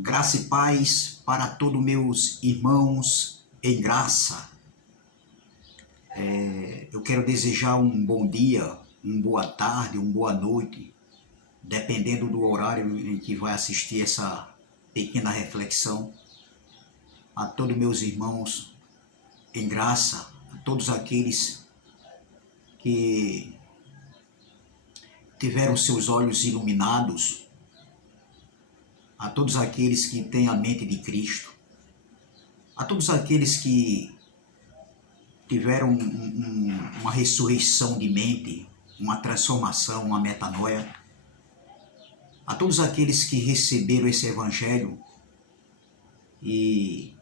Graça e paz para todos meus irmãos em graça. Eu quero desejar um bom dia, uma boa tarde, uma boa noite, dependendo do horário em que vai assistir essa pequena reflexão. A todos meus irmãos em graça, a todos aqueles que tiveram seus olhos iluminados, a todos aqueles que têm a mente de Cristo, a todos aqueles que tiveram uma ressurreição de mente, uma transformação, uma metanoia, a todos aqueles que receberam esse evangelho e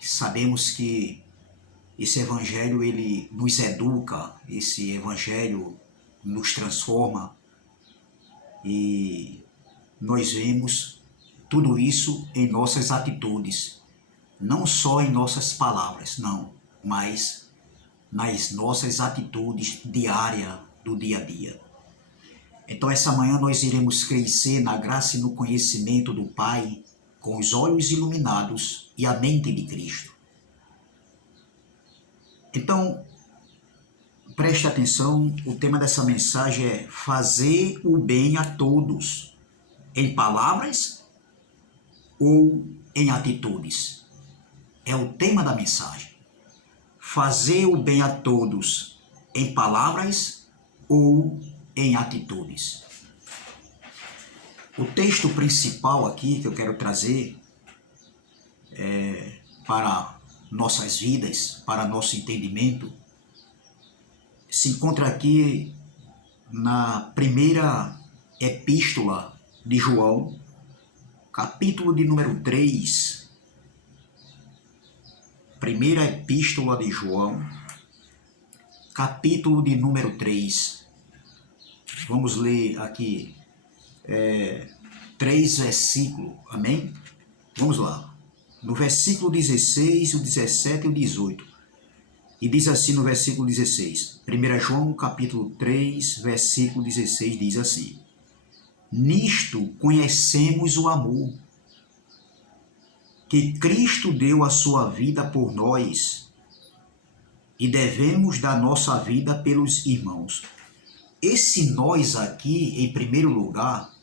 sabemos que esse evangelho ele nos educa, esse evangelho nos transforma e nós vemos tudo isso em nossas atitudes, não só em nossas palavras, não, mas nas nossas atitudes diárias do dia a dia. Então essa manhã nós iremos crescer na graça e no conhecimento do Pai, com os olhos iluminados e a mente de Cristo. Então, preste atenção, o tema dessa mensagem é fazer o bem a todos, em palavras ou em atitudes. É o tema da mensagem. Fazer o bem a todos em palavras ou em atitudes. O texto principal aqui que eu quero trazer para nossas vidas, para nosso entendimento, se encontra aqui na primeira epístola de João, capítulo de número 3, primeira epístola de João, capítulo de número 3. Vamos ler aqui 3 versículos, amém? Vamos lá. No versículo 16, o 17 e o 18. E diz assim no versículo 16. 1 João, capítulo 3, versículo 16, diz assim: Nisto conhecemos o amor, que Cristo deu a sua vida por nós, e devemos dar nossa vida pelos irmãos. Esse nós aqui, em primeiro lugar,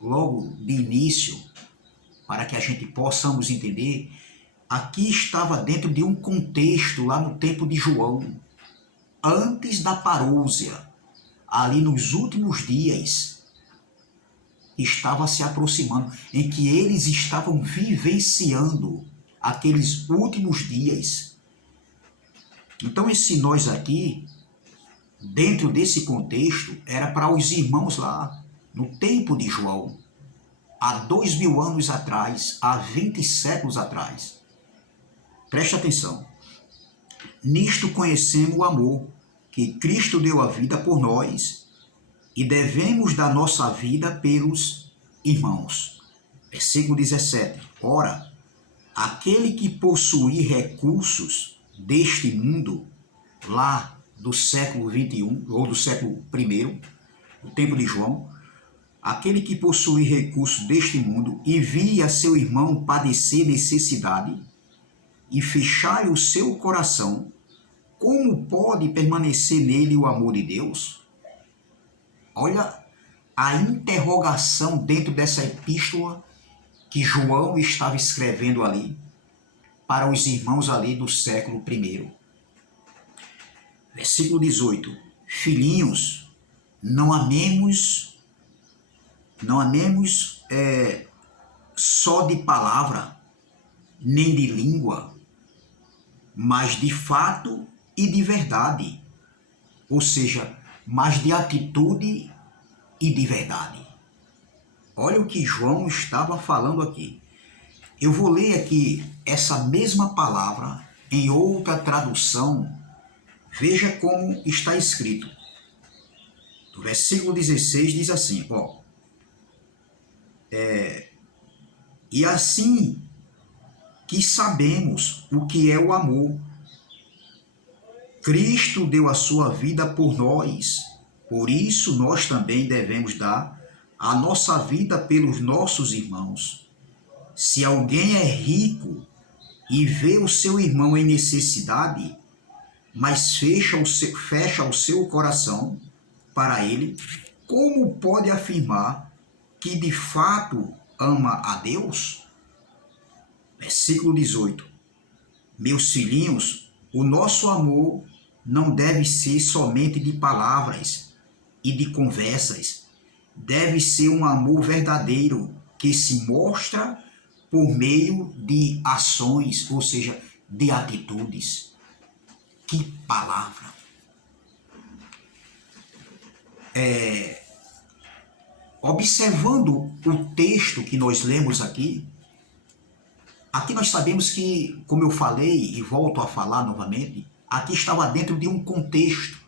logo de início, para que a gente possamos entender, aqui estava dentro de um contexto lá no tempo de João, antes da parousia, ali nos últimos dias, estava se aproximando, em que eles estavam vivenciando aqueles últimos dias. Então esse nós aqui, dentro desse contexto, era para os irmãos lá, no tempo de João, há 2000 anos atrás, há 20 séculos atrás. Preste atenção. Nisto conhecemos o amor, que Cristo deu a vida por nós, e devemos dar nossa vida pelos irmãos. Versículo 17. Ora, aquele que possuir recursos deste mundo, lá do século 21, ou do século I, o tempo de João, aquele que possuir recursos deste mundo e via seu irmão padecer necessidade e fechar o seu coração, como pode permanecer nele o amor de Deus? Olha a interrogação dentro dessa epístola que João estava escrevendo ali para os irmãos ali do século I. Versículo 18. Filhinhos, não amemos só de palavra, nem de língua, mas de fato e de verdade. Ou seja, mas de atitude e de verdade. Olha o que João estava falando aqui. Eu vou ler aqui essa mesma palavra em outra tradução. Veja como está escrito. O versículo 16 diz assim, e assim que sabemos o que é o amor, Cristo deu a sua vida por nós, por isso nós também devemos dar a nossa vida pelos nossos irmãos. Se alguém é rico e vê o seu irmão em necessidade, mas fecha o seu coração para ele, como pode afirmar que de fato ama a Deus? Versículo 18. Meus filhinhos, o nosso amor não deve ser somente de palavras e de conversas. Deve ser um amor verdadeiro que se mostra por meio de ações, ou seja, de atitudes. Que palavra! Observando o texto que nós lemos aqui nós sabemos que, como eu falei e volto a falar novamente, aqui estava dentro de um contexto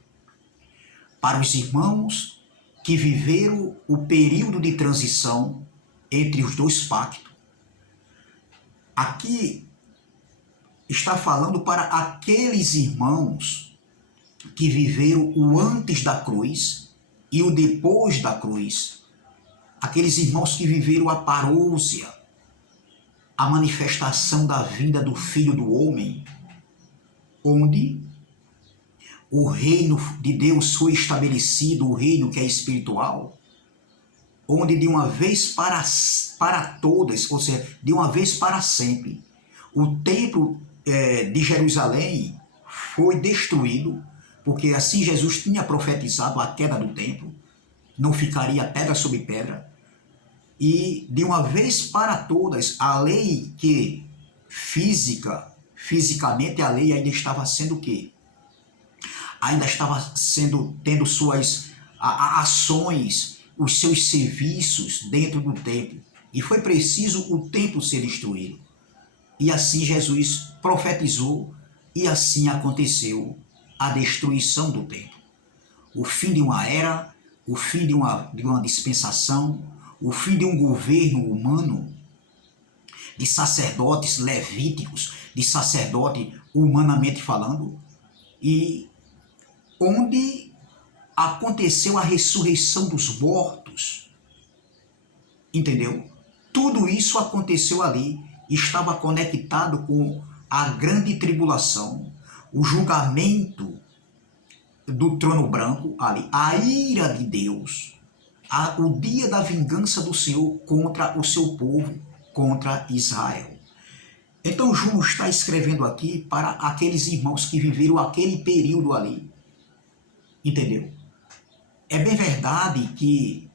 para os irmãos que viveram o período de transição entre os dois pactos. Aqui está falando para aqueles irmãos que viveram o antes da cruz e o depois da cruz. Aqueles irmãos que viveram a parousia, a manifestação da vinda do Filho do Homem, onde o reino de Deus foi estabelecido, o reino que é espiritual, onde de uma vez para todas, ou seja, de uma vez para sempre, o templo de Jerusalém foi destruído, porque assim Jesus tinha profetizado a queda do templo, não ficaria pedra sobre pedra, e de uma vez para todas, a lei que fisicamente a lei ainda estava sendo o quê? Ainda estava tendo suas ações, os seus serviços dentro do templo. E foi preciso o templo ser destruído. E assim Jesus profetizou e assim aconteceu a destruição do templo. O fim de uma era, o fim de uma dispensação, o fim de um governo humano, de sacerdotes levíticos, de sacerdote humanamente falando, e onde aconteceu a ressurreição dos mortos. Entendeu? Tudo isso aconteceu ali, estava conectado com a grande tribulação, o julgamento do trono branco ali, a ira de Deus, o dia da vingança do Senhor contra o seu povo, contra Israel. Então João está escrevendo aqui para aqueles irmãos que viveram aquele período ali. Entendeu? É bem verdade que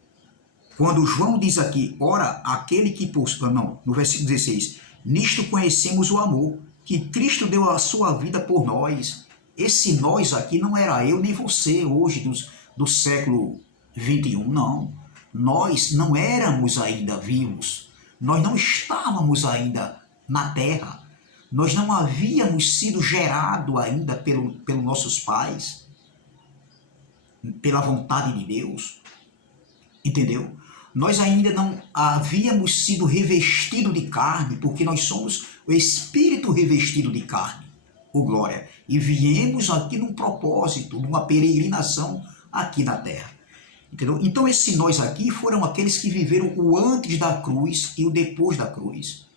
quando João diz aqui, ora, aquele que possui... Não, no versículo 16, nisto conhecemos o amor, que Cristo deu a sua vida por nós. Esse nós aqui não era eu nem você hoje do século 21, não. Nós não éramos ainda vivos, nós não estávamos ainda na terra, nós não havíamos sido gerados ainda pelos nossos pais, pela vontade de Deus, entendeu? Nós ainda não havíamos sido revestidos de carne, porque nós somos o Espírito revestido de carne, ô glória, e viemos aqui num propósito, numa peregrinação aqui na terra. Entendeu? Então esses nós aqui foram aqueles que viveram o antes da cruz e o depois da cruz.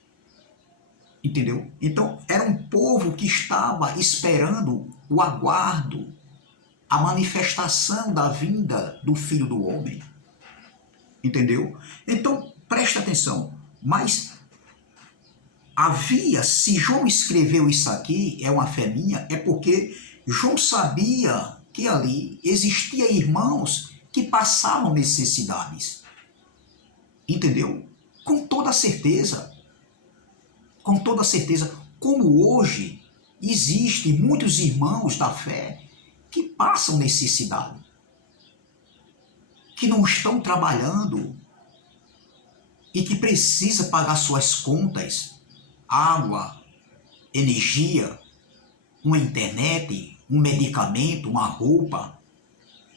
Entendeu? Então era um povo que estava esperando o aguardo, a manifestação da vinda do Filho do Homem. Entendeu? Então presta atenção. Mas se João escreveu isso aqui, é uma fé minha, é porque João sabia que ali existia irmãos que passavam necessidades. Entendeu? Com toda certeza. Com toda certeza. Como hoje existem muitos irmãos da fé que passam necessidade. Que não estão trabalhando e que precisam pagar suas contas, água, energia, uma internet, um medicamento, uma roupa,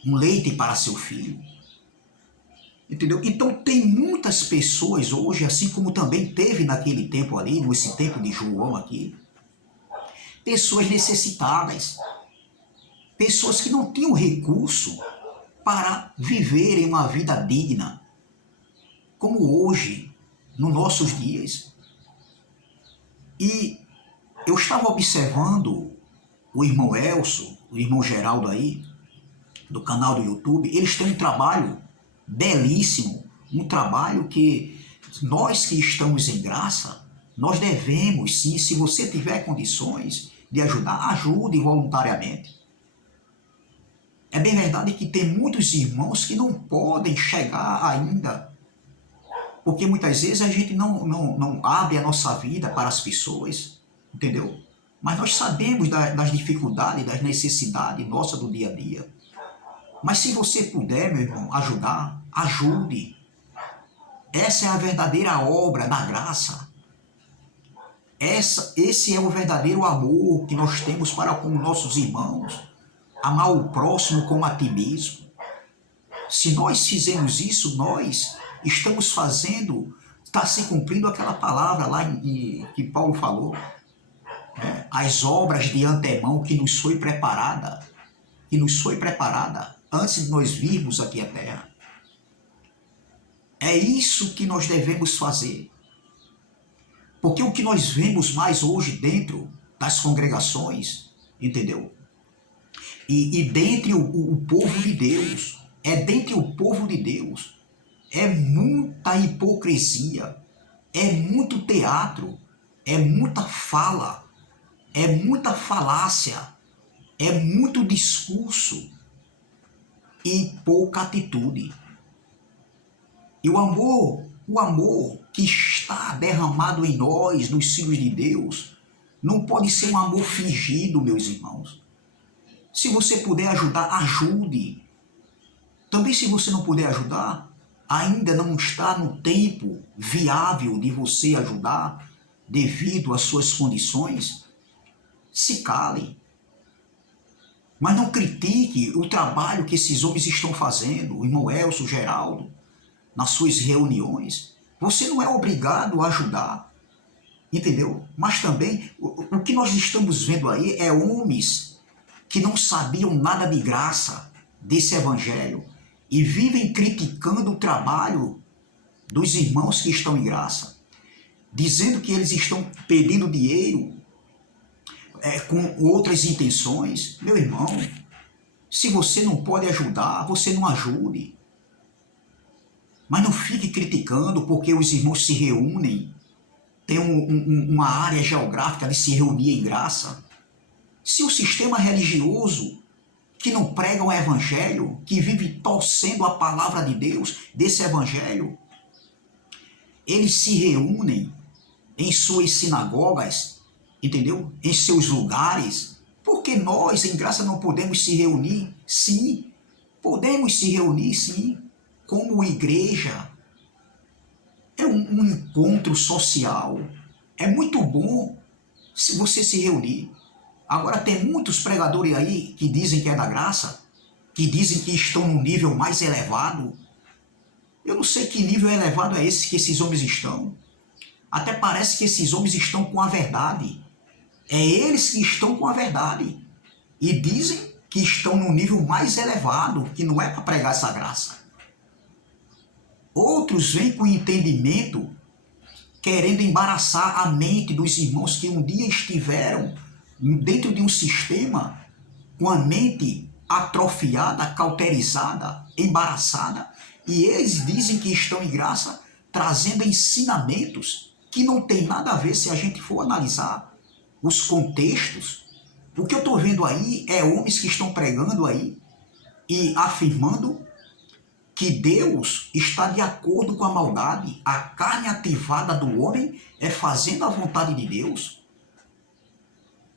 um leite para seu filho. Entendeu? Então tem muitas pessoas hoje, assim como também teve naquele tempo ali, nesse tempo de João aqui, pessoas necessitadas, pessoas que não tinham recurso para viverem uma vida digna, como hoje, nos nossos dias. E eu estava observando o irmão Elcio, o irmão Geraldo aí, do canal do YouTube. Eles têm um trabalho belíssimo, um trabalho que nós que estamos em graça, nós devemos sim, se você tiver condições de ajudar, ajude voluntariamente. É bem verdade que tem muitos irmãos que não podem chegar ainda, porque muitas vezes a gente não abre a nossa vida para as pessoas, entendeu? Mas nós sabemos das dificuldades, das necessidades nossas do dia a dia. Mas se você puder, meu irmão, ajudar, ajude. Essa é a verdadeira obra da graça. Esse é o verdadeiro amor que nós temos para com nossos irmãos. Amar o próximo como a ti mesmo. Se nós fizermos isso, nós estamos fazendo, está se cumprindo aquela palavra lá que Paulo falou, né? As obras de antemão que nos foi preparada, antes de nós virmos aqui à terra. É isso que nós devemos fazer. Porque o que nós vemos mais hoje dentro das congregações, entendeu? E dentre o povo de Deus, dentre o povo de Deus, é muita hipocrisia, é muito teatro, é muita fala, é muita falácia, é muito discurso e pouca atitude. E o amor que está derramado em nós, nos filhos de Deus, não pode ser um amor fingido, meus irmãos. Se você puder ajudar, ajude. Também se você não puder ajudar, ainda não está no tempo viável de você ajudar, devido às suas condições, se cale. Mas não critique o trabalho que esses homens estão fazendo, o irmão Elcio, o Geraldo, nas suas reuniões. Você não é obrigado a ajudar, entendeu? Mas também, o que nós estamos vendo aí é homens que não sabiam nada de graça desse evangelho e vivem criticando o trabalho dos irmãos que estão em graça, dizendo que eles estão pedindo dinheiro com outras intenções. Meu irmão, se você não pode ajudar, você não ajude. Mas não fique criticando porque os irmãos se reúnem, tem uma área geográfica de se reunir em graça. Se o sistema religioso que não prega o evangelho, que vive torcendo a palavra de Deus, desse evangelho, eles se reúnem em suas sinagogas, entendeu? Em seus lugares, porque nós em graça não podemos se reunir? Sim, podemos se reunir, sim, como igreja. É um encontro social. É muito bom se você se reunir. Agora tem muitos pregadores aí que dizem que é da graça, que dizem que estão num nível mais elevado. Eu não sei que nível elevado é esse que esses homens estão. Até parece que esses homens estão com a verdade. É eles que estão com a verdade. E dizem que estão num nível mais elevado, que não é para pregar essa graça. Outros vêm com entendimento, querendo embaraçar a mente dos irmãos que um dia estiveram dentro de um sistema com a mente atrofiada, cauterizada, embaraçada, e eles dizem que estão em graça, trazendo ensinamentos que não tem nada a ver se a gente for analisar os contextos. O que eu estou vendo aí é homens que estão pregando aí e afirmando que Deus está de acordo com a maldade. A carne ativada do homem é fazendo a vontade de Deus.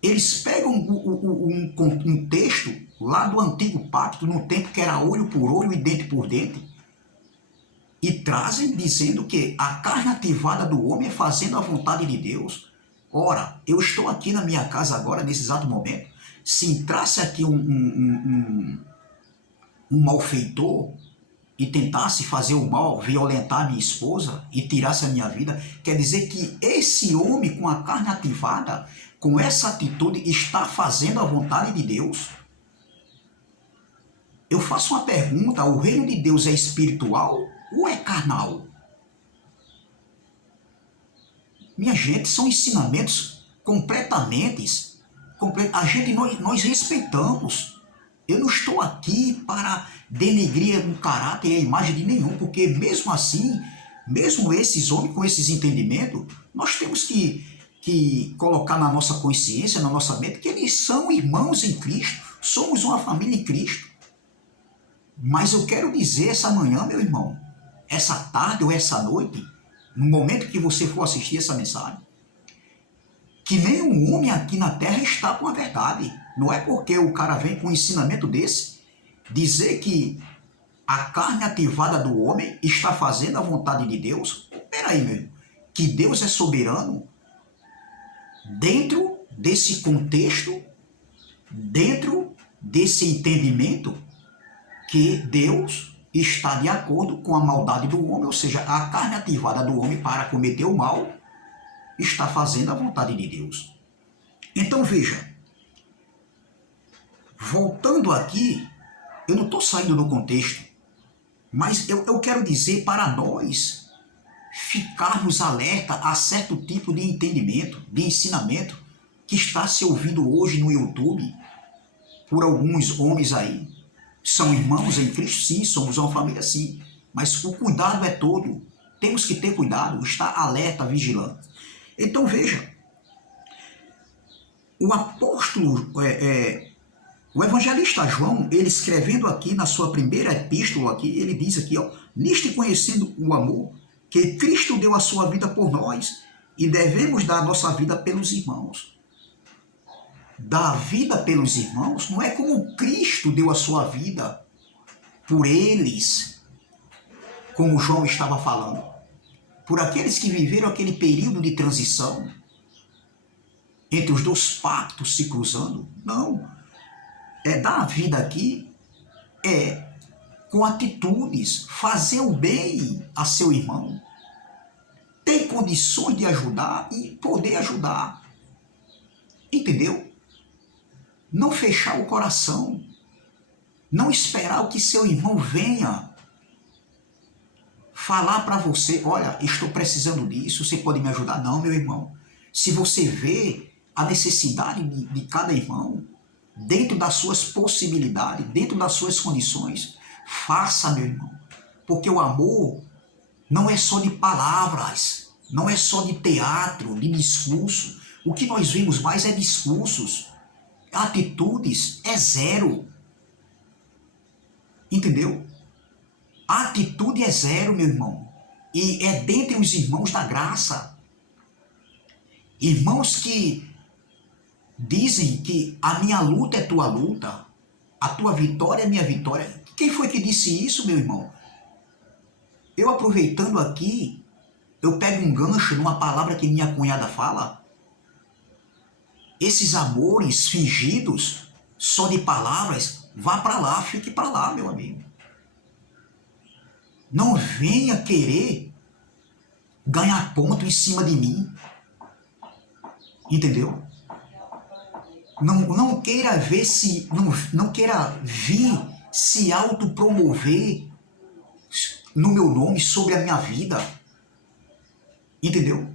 Eles pegam um texto lá do Antigo Pacto, no tempo que era olho por olho e dente por dente, e trazem dizendo que a carne ativada do homem é fazendo a vontade de Deus. Ora, eu estou aqui na minha casa agora, nesse exato momento. Se entrasse aqui um malfeitor e tentasse fazer o mal, violentar minha esposa e tirasse a minha vida, quer dizer que esse homem com a carne ativada, com essa atitude, está fazendo a vontade de Deus? Eu faço uma pergunta: o reino de Deus é espiritual ou é carnal? Minha gente, são ensinamentos completamente. Nós respeitamos. Eu não estou aqui para denegrir o caráter e a imagem de nenhum, porque mesmo assim, mesmo esses homens com esses entendimentos, nós temos que colocar na nossa consciência, na nossa mente, que eles são irmãos em Cristo, somos uma família em Cristo. Mas eu quero dizer essa manhã, meu irmão, essa tarde ou essa noite, no momento que você for assistir essa mensagem, que nenhum homem aqui na terra está com a verdade. Não é porque o cara vem com um ensinamento desse, dizer que a carne ativada do homem está fazendo a vontade de Deus. Peraí, meu irmão, que Deus é soberano dentro desse contexto, dentro desse entendimento, que Deus está de acordo com a maldade do homem, ou seja, a carne ativada do homem para cometer o mal, está fazendo a vontade de Deus. Então veja, voltando aqui, eu não estou saindo do contexto, mas eu quero dizer para nós ficarmos alerta a certo tipo de entendimento, de ensinamento, que está se ouvindo hoje no YouTube, por alguns homens aí. São irmãos em Cristo, sim, somos uma família, sim, mas o cuidado é todo. Temos que ter cuidado, estar alerta, vigilante. Então veja, o apóstolo, o evangelista João, ele escrevendo aqui na sua primeira epístola, aqui, ele diz aqui, ó, nisto conhecendo o amor, que Cristo deu a sua vida por nós e devemos dar a nossa vida pelos irmãos. Dar a vida pelos irmãos não é como Cristo deu a sua vida por eles, como João estava falando, por aqueles que viveram aquele período de transição entre os dois pactos se cruzando. Não. Dar a vida aqui com atitudes, fazer o bem a seu irmão, ter condições de ajudar e poder ajudar. Entendeu? Não fechar o coração, não esperar o que seu irmão venha falar para você, olha, estou precisando disso, você pode me ajudar? Não, meu irmão. Se você vê a necessidade de cada irmão, dentro das suas possibilidades, dentro das suas condições, faça, meu irmão. Porque o amor não é só de palavras, não é só de teatro, de discurso. O que nós vemos mais é discursos. Atitudes é zero. Entendeu? Atitude é zero, meu irmão. E é dentre os irmãos da graça. Irmãos que dizem que a minha luta é tua luta, a tua vitória é minha vitória. Quem foi que disse isso, meu irmão? Eu aproveitando aqui, eu pego um gancho numa palavra que minha cunhada fala. Esses amores fingidos, só de palavras, vá para lá, fique para lá, meu amigo. Não venha querer ganhar ponto em cima de mim. Entendeu? Não queira ver se. Não queira vir se autopromover no meu nome, sobre a minha vida. Entendeu?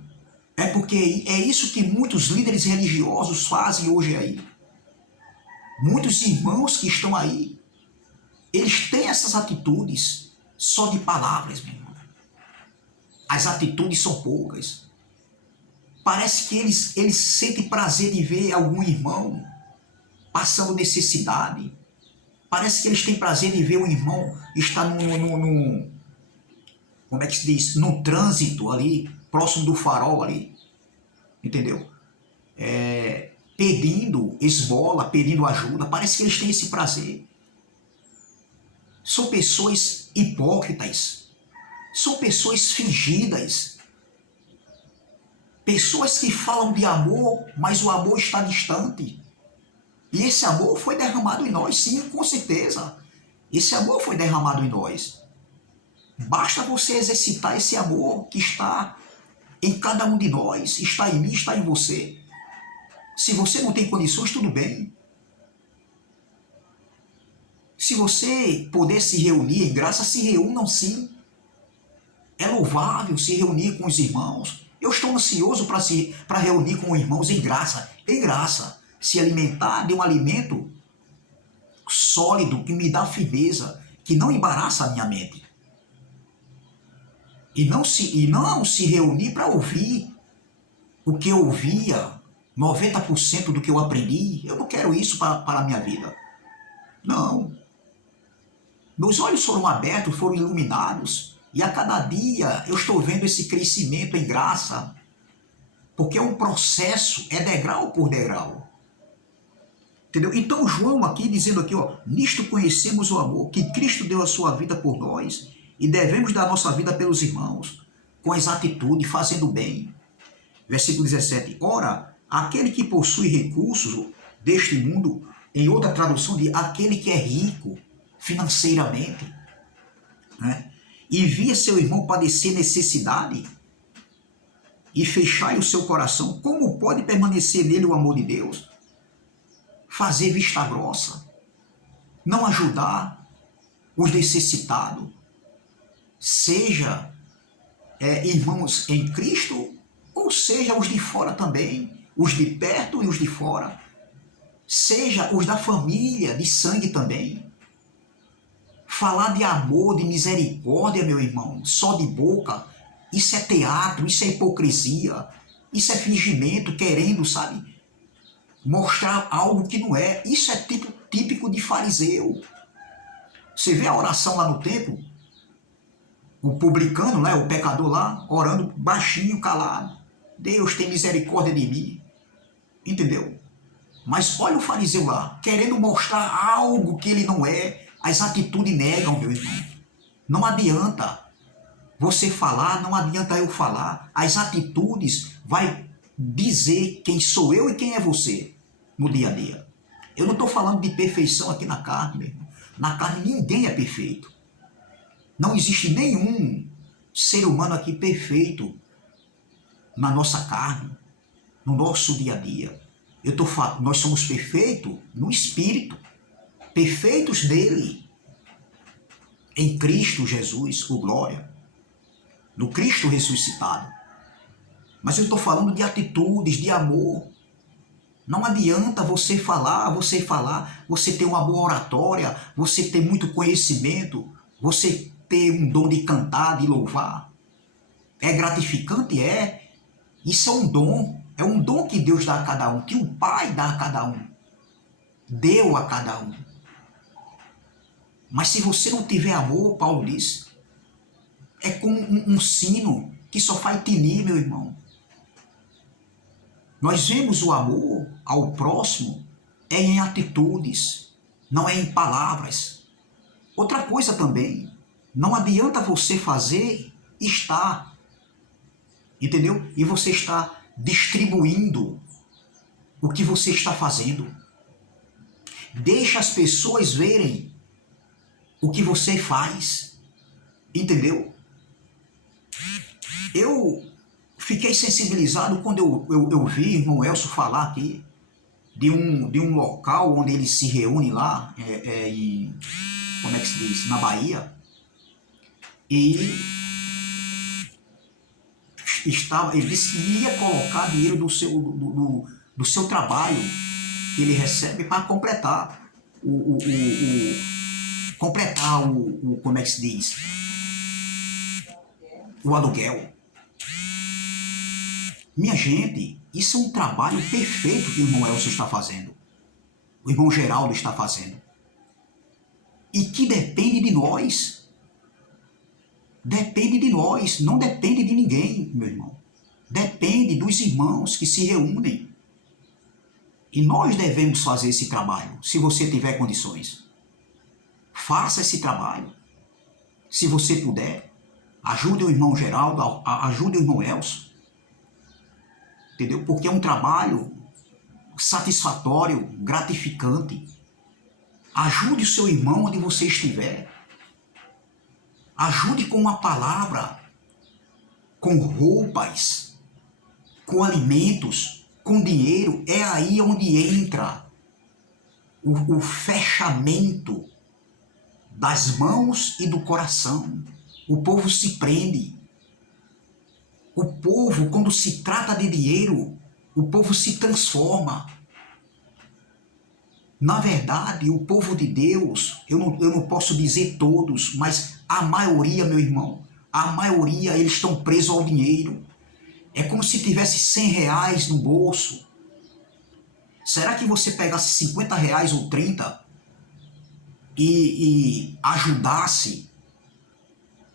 É porque é isso que muitos líderes religiosos fazem hoje aí. Muitos irmãos que estão aí, eles têm essas atitudes só de palavras, meu irmão. As atitudes são poucas. Parece que eles sentem prazer de ver algum irmão passando necessidade. Parece que eles têm prazer de ver um irmão estar como é que se diz? No trânsito ali, próximo do farol ali. Entendeu? Pedindo esmola, pedindo ajuda. Parece que eles têm esse prazer. São pessoas hipócritas. São pessoas fingidas. Pessoas que falam de amor, mas o amor está distante. E esse amor foi derramado em nós, sim, com certeza. Esse amor foi derramado em nós. Basta você exercitar esse amor que está em cada um de nós, está em mim, está em você. Se você não tem condições, tudo bem. Se você puder se reunir em graça, se reúnam sim. É louvável se reunir com os irmãos. Eu estou ansioso para reunir com irmãos em graça. Em graça. Se alimentar de um alimento sólido, que me dá firmeza, que não embaraça a minha mente. E não se reunir para ouvir o que eu ouvia, 90% do que eu aprendi. Eu não quero isso para a minha vida. Não. Meus olhos foram abertos, foram iluminados, e a cada dia eu estou vendo esse crescimento em graça, porque é um processo, é degrau por degrau. Entendeu? Então João aqui dizendo aqui, ó, nisto conhecemos o amor, que Cristo deu a sua vida por nós, e devemos dar a nossa vida pelos irmãos, com exatitude, fazendo bem. Versículo 17, ora, aquele que possui recursos deste mundo, em outra tradução de aquele que é rico financeiramente, né? E via seu irmão padecer necessidade, e fechai o seu coração, como pode permanecer nele o amor de Deus? Fazer vista grossa, não ajudar os necessitados, seja irmãos em Cristo, ou seja os de fora também, os de perto e os de fora, seja os da família, de sangue também. Falar de amor, de misericórdia, meu irmão, só de boca, isso é teatro, isso é hipocrisia, isso é fingimento, querendo, sabe, mostrar algo que não é. Isso é típico de fariseu. Você vê a oração lá no templo, o publicano, né, o pecador lá, orando baixinho, calado. Deus tem misericórdia de mim. Entendeu? Mas olha o fariseu lá, querendo mostrar algo que ele não é. As atitudes negam, meu irmão. Não adianta você falar, não adianta eu falar. As atitudes vai dizer quem sou eu e quem é você no dia a dia. Eu não estou falando de perfeição aqui na carne, meu irmão. Na carne ninguém é perfeito. Não existe nenhum ser humano aqui perfeito na nossa carne, no nosso dia a dia. Nós somos perfeitos no Espírito, perfeitos nele, em Cristo Jesus, o glória, no Cristo ressuscitado. Mas eu estou falando de atitudes, de amor. Não adianta você falar, você ter uma boa oratória, você ter muito conhecimento, você ter um dom de cantar, de louvar. É gratificante? É. Isso é um dom que Deus dá a cada um, que o Pai dá a cada um. Deu a cada um. Mas se você não tiver amor, Paulo diz, é como um sino que só faz tinir, meu irmão. Nós vemos o amor ao próximo em atitudes, não é em palavras. Outra coisa também, não adianta você fazer e estar, entendeu? E você está distribuindo o que você está fazendo. Deixa as pessoas verem o que você faz, entendeu? Eu fiquei sensibilizado quando eu vi o irmão Elcio falar aqui de um local onde ele se reúne lá, como é que se diz? Na Bahia. E ele disse que ia colocar dinheiro do seu trabalho que ele recebe para completar como é que se diz? O aluguel. Minha gente, isso é um trabalho perfeito que o irmão Elcio está fazendo. O irmão Geraldo está fazendo. E que depende de nós. Depende de nós, não depende de ninguém, meu irmão. Depende dos irmãos que se reúnem. E nós devemos fazer esse trabalho, se você tiver condições. Faça esse trabalho. Se você puder, ajude o irmão Geraldo, ajude o irmão Elcio. Entendeu? Porque é um trabalho satisfatório, gratificante. Ajude o seu irmão onde você estiver. Ajude com uma palavra, com roupas, com alimentos, com dinheiro. É aí onde entra o fechamento das mãos e do coração. O povo se prende. O povo, quando se trata de dinheiro, o povo se transforma. Na verdade, o povo de Deus, eu não posso dizer todos, mas a maioria, meu irmão, a maioria, eles estão presos ao dinheiro. É como se tivesse 100 reais no bolso. Será que você pegasse 50 reais ou 30 e ajudasse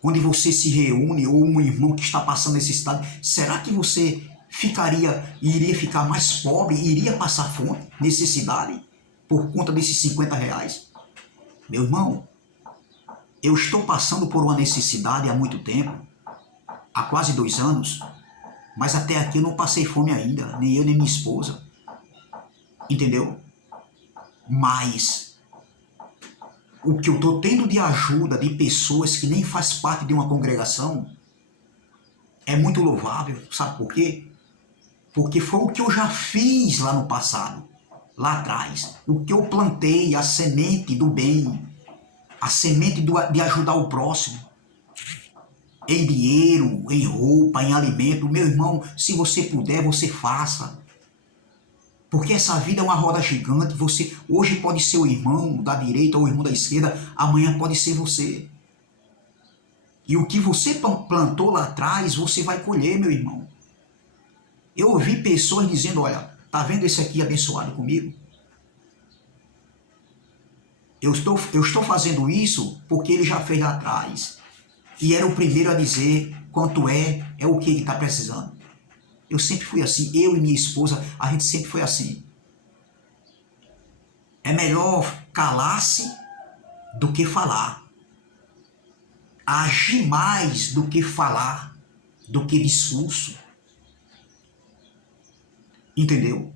onde você se reúne, ou um irmão que está passando necessidade, será que você iria ficar mais pobre, iria passar fome, necessidade, por conta desses 50 reais? Meu irmão, eu estou passando por uma necessidade há muito tempo, há quase 2 anos, mas até aqui eu não passei fome ainda, nem eu nem minha esposa, entendeu? Mas o que eu estou tendo de ajuda de pessoas que nem faz parte de uma congregação é muito louvável. Sabe por quê? Porque foi o que eu já fiz lá no passado, lá atrás. O que eu plantei, a semente do bem, a semente de ajudar o próximo. Em dinheiro, em roupa, em alimento. Meu irmão, se você puder, você faça. Porque essa vida é uma roda gigante. Você hoje pode ser o irmão da direita ou o irmão da esquerda, amanhã pode ser você. E o que você plantou lá atrás, você vai colher, meu irmão. Eu ouvi pessoas dizendo, olha, tá vendo esse aqui abençoado comigo? Eu estou fazendo isso porque ele já fez lá atrás. E era o primeiro a dizer quanto é o que ele está precisando. Eu sempre fui assim, eu e minha esposa, a gente sempre foi assim. É melhor calar-se do que falar. Agir mais do que falar, do que discurso. Entendeu?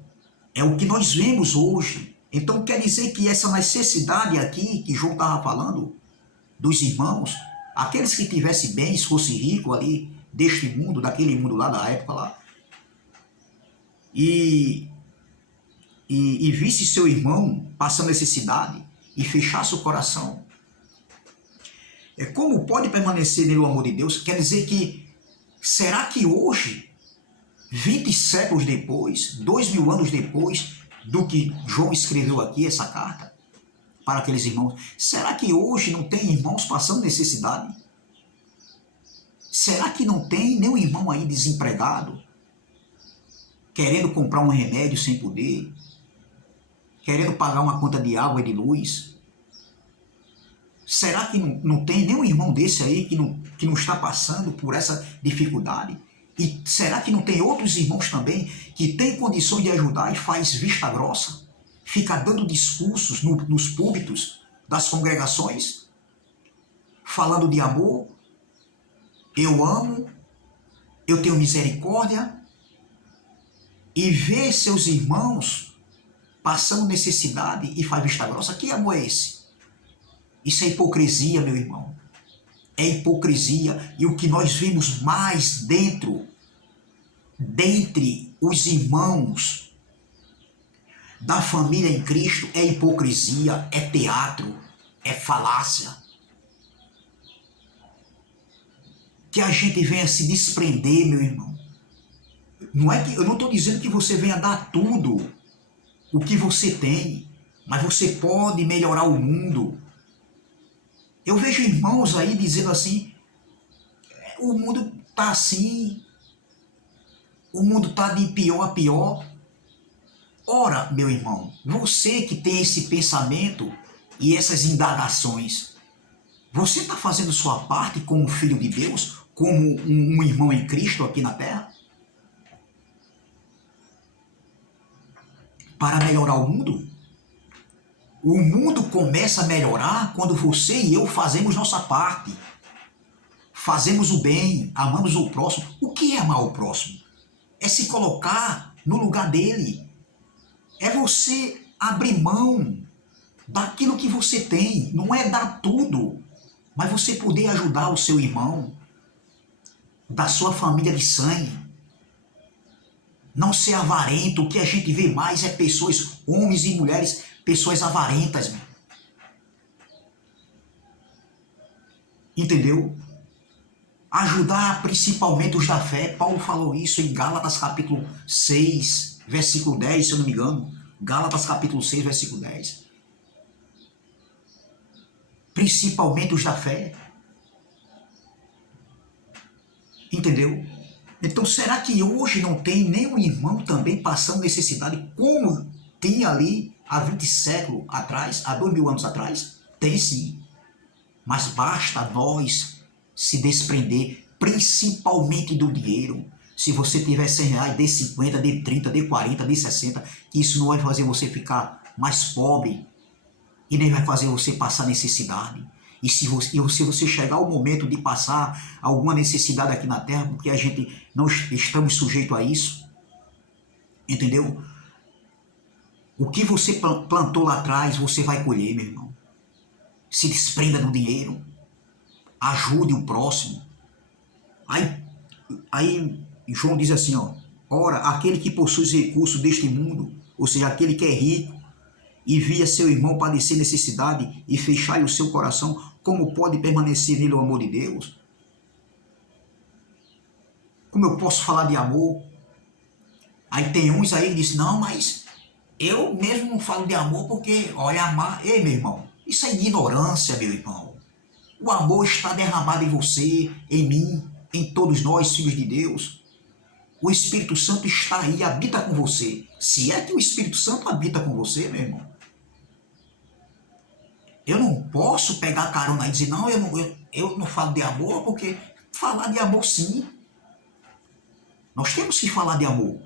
É o que nós vemos hoje. Então quer dizer que essa necessidade aqui, que João estava falando, dos irmãos, aqueles que tivessem bens, fossem ricos ali, deste mundo, daquele mundo lá, da época lá, e visse seu irmão passando necessidade e fechasse o coração, como pode permanecer nele o amor de Deus? Quer dizer que, será que hoje, 20 séculos depois, 2000 anos depois do que João escreveu aqui, essa carta, para aqueles irmãos, será que hoje não tem irmãos passando necessidade? Será que não tem nenhum irmão aí desempregado, querendo comprar um remédio sem poder, querendo pagar uma conta de água e de luz? Será que não tem nenhum irmão desse aí que não está passando por essa dificuldade? E será que não tem outros irmãos também que têm condições de ajudar e faz vista grossa? Fica dando discursos nos púlpitos das congregações, falando de amor, eu amo, eu tenho misericórdia, e vê seus irmãos passando necessidade e faz vista grossa? Que amor é esse? Isso é hipocrisia, meu irmão. É hipocrisia. E o que nós vemos mais dentre os irmãos da família em Cristo, é hipocrisia, é teatro, é falácia. Que a gente venha se desprender, meu irmão. Eu não estou dizendo que você venha dar tudo o que você tem, mas você pode melhorar o mundo. Eu vejo irmãos aí dizendo assim, o mundo está assim, o mundo está de pior a pior. Ora, meu irmão, você que tem esse pensamento e essas indagações, você está fazendo sua parte como filho de Deus, como um irmão em Cristo aqui na terra? Para melhorar o mundo? O mundo começa a melhorar quando você e eu fazemos nossa parte. Fazemos o bem, amamos o próximo. O que é amar o próximo? É se colocar no lugar dele. É você abrir mão daquilo que você tem. Não é dar tudo, mas você poder ajudar o seu irmão, da sua família de sangue. Não ser avarento. O que a gente vê mais é pessoas, homens e mulheres, pessoas avarentas. Entendeu? Ajudar principalmente os da fé. Paulo falou isso em Gálatas capítulo 6, versículo 10, se eu não me engano. Gálatas capítulo 6, versículo 10. Principalmente os da fé. Entendeu? Então, será que hoje não tem nenhum irmão também passando necessidade, como tinha ali há 20 séculos atrás, há 2000 anos atrás? Tem sim. Mas basta nós se desprender, principalmente do dinheiro. Se você tiver 100 reais, dê 50, dê 30, dê 40, dê 60, que isso não vai fazer você ficar mais pobre e nem vai fazer você passar necessidade. E se você chegar ao momento de passar alguma necessidade aqui na Terra, porque a gente não estamos sujeitos a isso, entendeu? O que você plantou lá atrás, você vai colher, meu irmão. Se desprenda do dinheiro. Ajude o próximo. Aí João diz assim, ó, ora, aquele que possui os recursos deste mundo, ou seja, aquele que é rico, e via seu irmão padecer necessidade e fechar-lhe o seu coração, como pode permanecer nele o amor de Deus? Como eu posso falar de amor? Aí tem uns aí que dizem, não, mas eu mesmo não falo de amor porque, olha, amar... Ei, meu irmão, isso é ignorância, meu irmão. O amor está derramado em você, em mim, em todos nós, filhos de Deus. O Espírito Santo está aí, habita com você. Se é que o Espírito Santo habita com você, meu irmão. Eu não posso pegar carona e dizer, não, eu não falo de amor, porque falar de amor sim. Nós temos que falar de amor.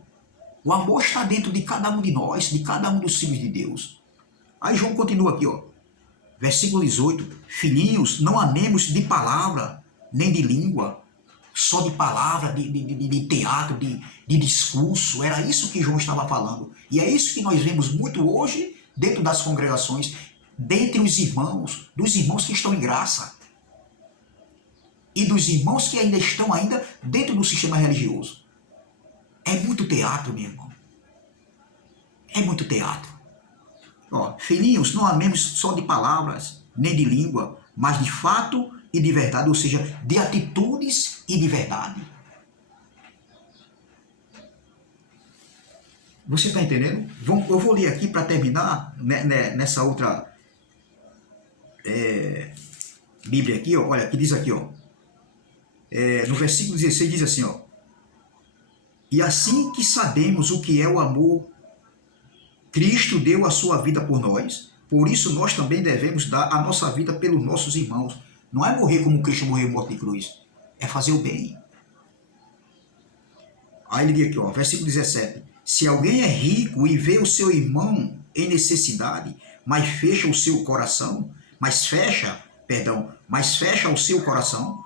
O amor está dentro de cada um de nós, de cada um dos filhos de Deus. Aí João continua aqui, ó. Versículo 18. Filhinhos, não amemos de palavra, nem de língua, só de palavra, de teatro, de discurso. Era isso que João estava falando. E é isso que nós vemos muito hoje dentro das congregações, dentre os irmãos, dos irmãos que estão em graça e dos irmãos que ainda estão dentro do sistema religioso. É muito teatro, meu irmão. É muito teatro. Ó, filhinhos, não amemos só de palavras, nem de língua, mas de fato e de verdade, ou seja, de atitudes e de verdade. Você está entendendo? Eu vou ler aqui para terminar nessa outra Bíblia aqui, ó, olha, que diz aqui, ó, no versículo 16 diz assim, ó, e assim que sabemos o que é o amor, Cristo deu a sua vida por nós, por isso nós também devemos dar a nossa vida pelos nossos irmãos. Não é morrer como Cristo morreu morto de cruz, é fazer o bem. Aí ele diz aqui, ó, versículo 17, se alguém é rico e vê o seu irmão em necessidade, mas fecha o seu coração, mas fecha o seu coração,